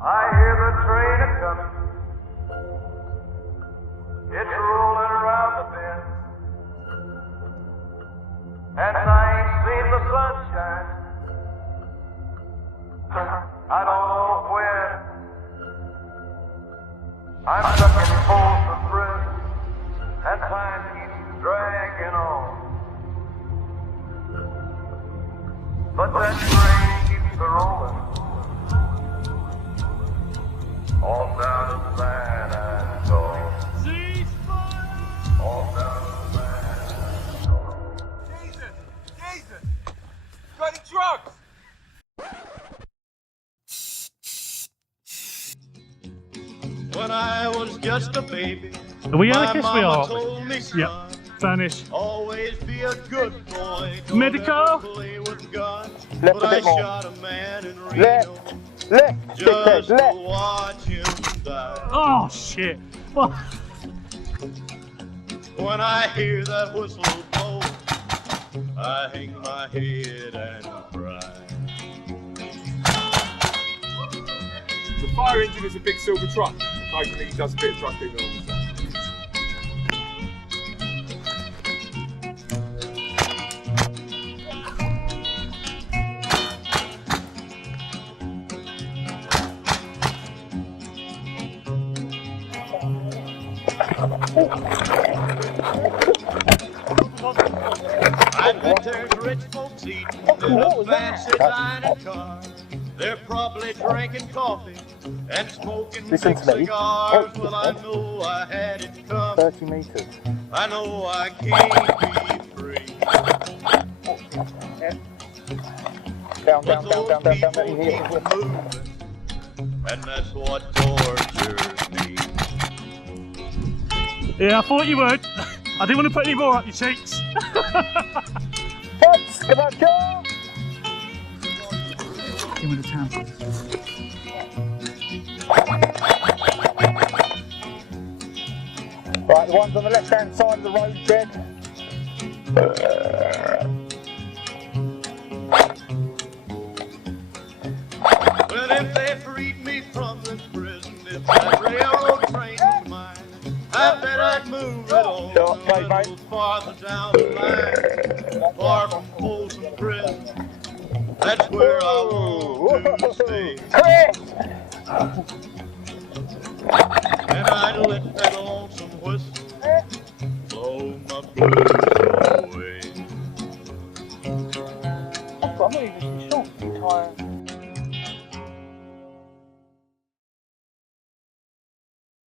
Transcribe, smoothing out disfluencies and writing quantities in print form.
I hear the train a-coming. It's rolling around the bend. And I ain't seen the sunshine. I don't know when. I'm stuck in Folsom Prison, and time keeps dragging on. But that train keeps a-rolling. All down to San Antonio. Ceasefire! All down to San Antonio. Jesus! Got any drugs? When I was just a baby, Are we my on a kiss? We mama are. told me, Yep. son, Vanish. always be a good boy. Don't Medical. ever play with guns. Left But a I bit more. shot a man in Reno Left, just dickhead, to left. watch him die. Oh shit. What? When I hear that whistle blow, I hang my head and cry. The fire engine is a big silver truck. Occasionally he does a bit of trucking all the time. I bet there's rich folks eating in a fancy dining car. They're probably drinking coffee and smoking Listen big to me. cigars. Oh, Well, I know I had it coming. 30 metres. I know I can't be free. Down, But down, down, those down, down, down, people down, here. keep moving, and that's what tortures me. Yeah, I thought you would. I didn't want to put any more up your cheeks. Heads, come on, go! Give me the town. Right, the ones on the left-hand side of the road, dead. Well, if they freed me from this prison, if that railroad train was mine, I bet I'd move it all Sure, a okay, little mate. farther down the line, far from Folsom Prison. That's where I want to stay. Chris! And I'd let that old